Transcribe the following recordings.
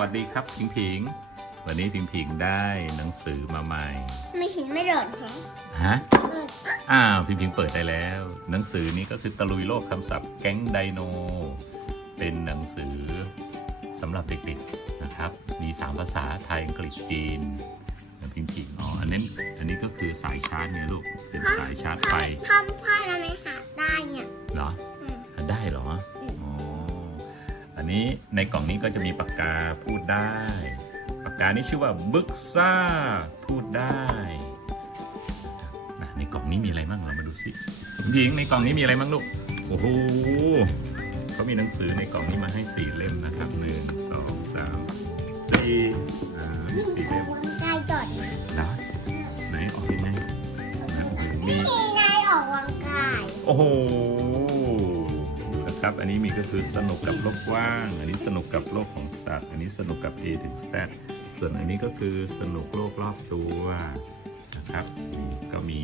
วัสดีครับพิงพิง วันนี้พิงพิงได้หนังสือมาใหม่ ไม่เห็นไม่หลอดเหรอฮะอ้าวพิงพิงเปิดได้แล้ว หนังสือนี้ก็คือตะลุยโลกคำศัพท์แก๊งไดโน เป็นหนังสือสำหรับเด็กๆนะครับ มี 3 ภาษาไทยอังกฤษจีนพิงพิงอ๋ออันนี้อันนี้ก็คือสายชาร์จไงลูกเป็นสายชาร์จไฟทำผ้าทำไมหาได้เนี่ยเหรอ นนี้ในกล่องนี้ก็จะมีปากกาพูดได้ ปากกานี้ชื่อว่าบึกซ่าพูดได้นะในกล่องนี้มีอะไรบ้างเรามาดูสิหญิงในกล่องนี้มีอะไรบ้างลูกโอ้โหเขามีหนังสือในกล่องนี้มาให้สี่เล่มนะครับหนึ่งสองสามสี่อ่ามีสี่เล่มวงกายจอดนะนะไหนออกยังไงนะโอ้โหมีนี่นายออกวังกายโอ้โหนะ ครับ อันนี้มีก็คือสนุกกับโลกกว้าง อันนี้สนุกกับโลกของสัตว์ อันนี้สนุกกับ A ถึง Z ส่วนอันนี้ก็คือสนุกโลกรอบตัวนะครับ ก็มี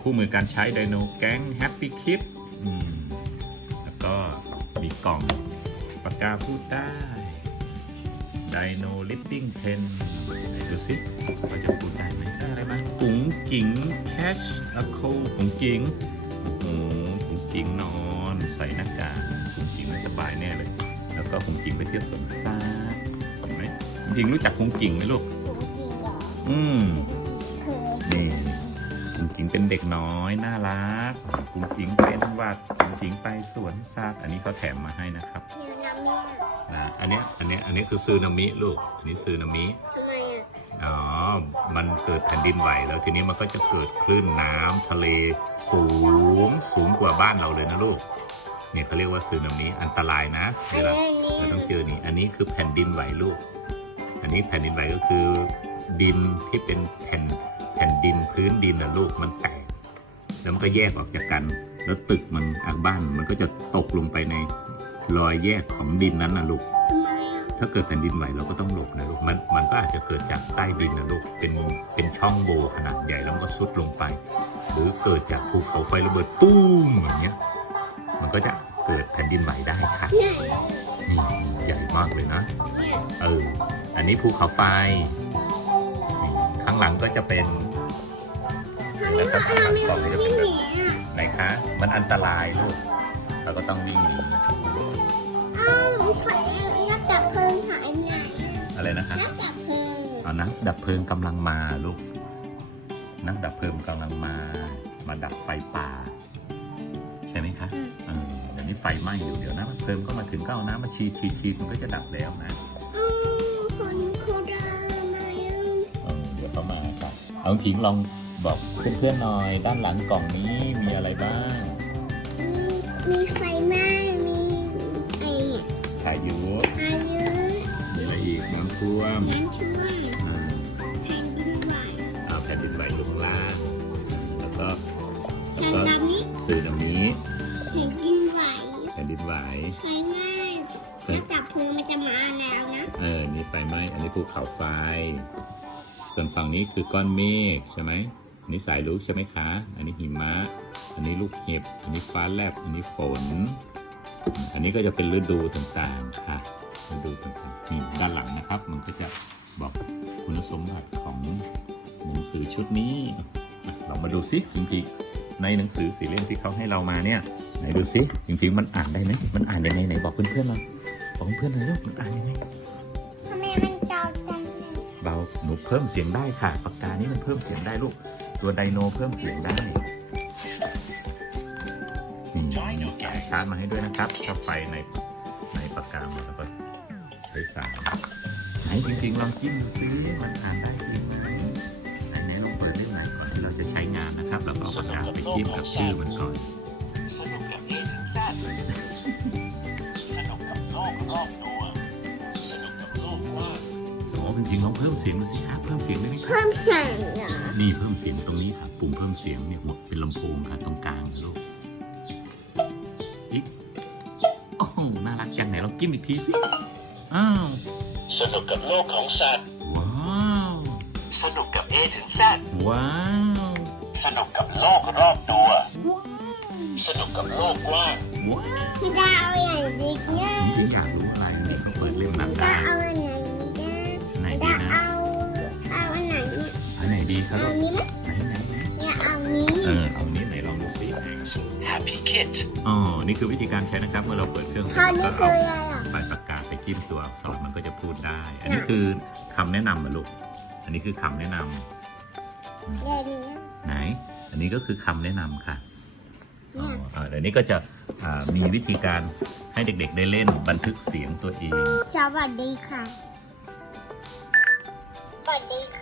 คู่มือการใช้ไดโนแก๊ง Happy Kid อืมแล้วก็มีกล่องปากกาพูดได้ไดโนลิฟติ้งเพนไหนดูสิว่าจะพูดได้ไหมได้อะไรบ้างกุ๋งกิ๋งแคชอะโคกุ๋งกิ๋ง ส่หน้ากากคุณจิงไม่สบายแน่เลย แล้วก็คุณจิงไปเที่ยวสวนสัตว์เห็นไหมคุณจิงรู้จักคุณจิงไหมลูกหนูจริงเหรออืมเคยนี่คุณจิงเป็นเด็กน้อยน่ารักคุณจิงเป็นหวัดคุณจิงไปสวนสัตว์อันนี้เขาแถมมาให้นะครับเดี๋ยวน้ำเนี่ยนะอันเนี้ยอันเนี้ยอันนี้คือซูนามิลูกอันนี้ซูนามิทำไมอะอ๋อ มันเกิดแผ่นดินไหวแล้วทีนี้มันก็จะเกิดคลื่นน้ำทะเลสูงสูงกว่าบ้านเราเลยนะลูก เนี่ยเขาเรียกว่าสึนามิอันตรายนะอัเวนลานี้อันนี้เราต้องเจอนี่อันนี้คือแผ่นดินไหวลูก อันนี้แผ่นดินไหวก็คือ ดินที่เป็นแผ่นแผ่นดินพื้นดินนะลูกมันแตกแล้วมันก็แยกออกจากกัน แล้วตึกมันอะบ้านมันก็จะตกลงไปในรอยแยกของดินนั้นนะลูกทำไมอะถ้าเกิดแผ่นดินไหวเราก็ต้องหลบนะลูกมันมันก็อาจจะเกิดจากใต้ดินนะลูกเป็นเป็นช่องโหว่ขนาดใหญ่แล้วมันก็ซุดลงไป หรือเกิดจากภูเขาไฟระเบิดตุ้มอย่างเงี้ยมันก็จะ เกิดแผ่นดินไหวได้ค่ะเนี่ยนี่ใหญ่มากเลยนะ เนี่ยเออ อันนี้ภูเขาไฟนี่ข้างหลังก็จะเป็น ทำไมทำไมไม่วิ่งหนีอะไหนคะ มันอันตรายลูก เราก็ต้องวิ่งหนีอ้าวฝันนักดับเพลิงหายไปไหนอะไรนะคะ นักดับเพลิงเอานักดับเพลิงกำลังมาลูก นักดับเพลิงกำลังมา มาดับไฟป่า ใช่ไหมคะอืม เออเดี๋ยว นี้ไฟไหม้อยู่เดี๋ยวนะเพลิงก็มาถึงก็เอาน้ำมาฉีดฉีดฉีดมันก็จะดับแล้วนะอืมคนโครามายังเออเดี๋ยวเขามาครับเอาพิงลองบอกเพื่อนๆหน่อยด้านหลังกล่องนี้มีอะไรบ้าง มีมีไฟ มันจะมาแล้วนะ เออ นี่ไฟไหม้ อันนี้ภูเขาไฟ ส่วนฝั่งนี้คือก้อนเมฆใช่ไหม อันนี้สายลุกใช่ไหมคะ อันนี้หิมะ อันนี้ลูกเห็บ อันนี้ฟ้าแลบ อันนี้ฝน อันนี้ก็จะเป็นฤดูต่างๆค่ะ ฤดูต่างๆนี่ด้านหลังนะครับ มันก็จะบอกคุณสมบัติของหนังสือชุดนี้เรามาดูซิพิงพิงในหนังสือสีเล่มที่เขาให้เรามาเนี่ย ไหนดูซิพิงพิงมันอ่านได้ไหมมันอ่านยังไงไหนบอกเพื่อนๆหน่อ ยบอกเพื่อนๆหน่อยลูกมันอ่านยังไงทำไมมันเจ้าจังเบาหนูเพิ่มเสียงได้ค่ะปากกานี้มันเพิ่มเสียงได้ลูก ตัวไดโนเพิ่มเสียงได้นี่มีสายชาร์จมาให้ด้วยนะครับถ้าไฟในในปากกาหมดแล้วก็ใช้สายไหนจริงๆลองจิ้มดูซิมันอ่านได้จริงไหมไหนไหนลองเปิดได้ไหนก่อนที่เราจะใช้งานนะครับแล้วก็เอาปากกาไปจิ้มกับชื่อมันก่อน ริงๆลองเพิ่มเสียงดูสิครับ เพิ่มเสียงได้ไหมครับเพิ่มแสงเหรอนี่เพิ่มเสียงตรงนี้ค่ะ ปุ่มเพิ่มเสียงเนี่ยเป็นลำโพงค่ะตรงกลางลูกอีกโอ้โหน่ารักจังไหนลองจิ้มอีกทีสิอ้าวสนุกกับโลกของสัตว์ ว้าว สนุกกับเอถึงแซดว้าว สนุกกับโลกรอบตัว สนุกกับโลกกว้างว้าวไม่ได้เอาอย่างดีง่ายจริงๆอยากรู้อะไรเนี่ยเขาเปิดเล่มนั้นจะได้ คะลูเอากนี้ไหมไหนไหนไหนเนี่ยเอานี้เออเอานี้ไหนลองดูซิ Happy Kit อ๋อ นี่คือวิธีการใช้นะครับ เมื่อเราเปิดเครื่องเสร็จท่าเรานี้ก็คือเอาอะไรอะปลายปากกาไปจิ้มตัวอักษรมันก็จะพูดได้ อันนี้คือคำแนะนำนะลูก อันนี้คือคำแนะนำเดี๋ยวนี้ไหน อันนี้ก็คือคำแนะนำค่ะ อ๋อเนี่ยอ่าเดี๋ยวนี้ก็จะอ่ามีวิธีการให้เด็กๆได้เล่นบันทึกเสียงตัวเอง สวัสดีค่ะ สวัสดีค่ะ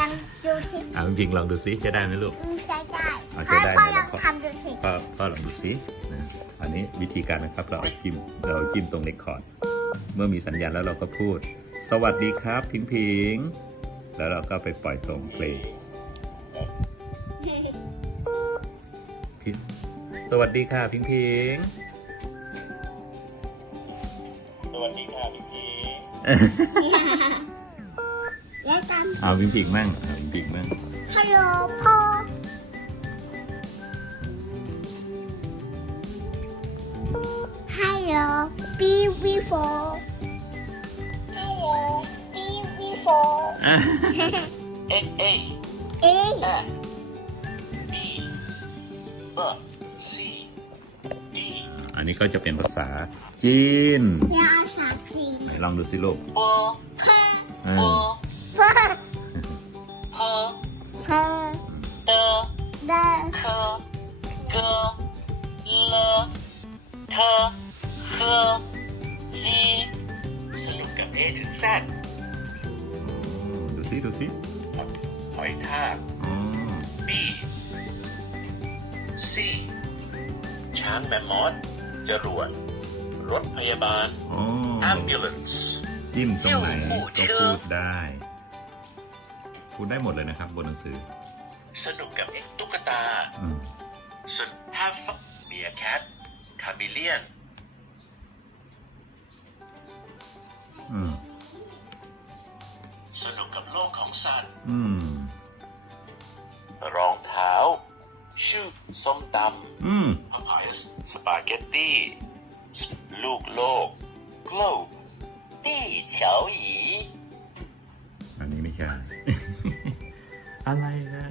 ยังดูสิเอาพิงๆลองดูซิจะได้ไหมลูกอืมใช้ได้เอาใช้ให้ได้พ่อไหมลองครับทำดูสิก็ก็ลองดูซินะอันนี้วิธีการนะครับเราเอาจิ้มเราจิ้มตรงเลคคอร์ด เมื่อมีสัญญาณแล้วเราก็พูด สวัสดีครับพิงพิงๆแล้วเราก็ไปปล่อยตรงเพลงพิงสวัสดีค่ะพิงพิง สวัสดีค่ะพี่พีแล้วตามเอาพิงพิงมั่งเอาพิงพิงมั่งฮัลโหลพ่อฮัลโหลปีวีโฟฮัลโหลปีวีโฟเอเอเอ้ยแอบีเบซีดีอันนี้ก็จะเป็นภาษาจีนยาสาครีมไหนลองดูสิลูกโปเพ่อเอ เดินเคเกเลเธเคจีสรุปกับ A ถึง Z ดูสิดูสิหอยทากอ๋อ B C ช้างแมมมอสจรวดรถพยาบาลอ๋อ ambulance จิ้มตรงไหนก็พูดได้ พูดได้หมดเลยนะครับ บนหนังสือ สนุกกับเอ็กตุ๊กตาอืมส่วน have fun เมียแคทคาเมเลียนอืมสนุกกับโลกของสัตว์อืมรองเท้า ชื่อส้มตอืมำพาพายสสปาเกตตี้ ลูกโลก globe ตี้เฉาหยีอันนี้ไม่ใช่ อะไรนะ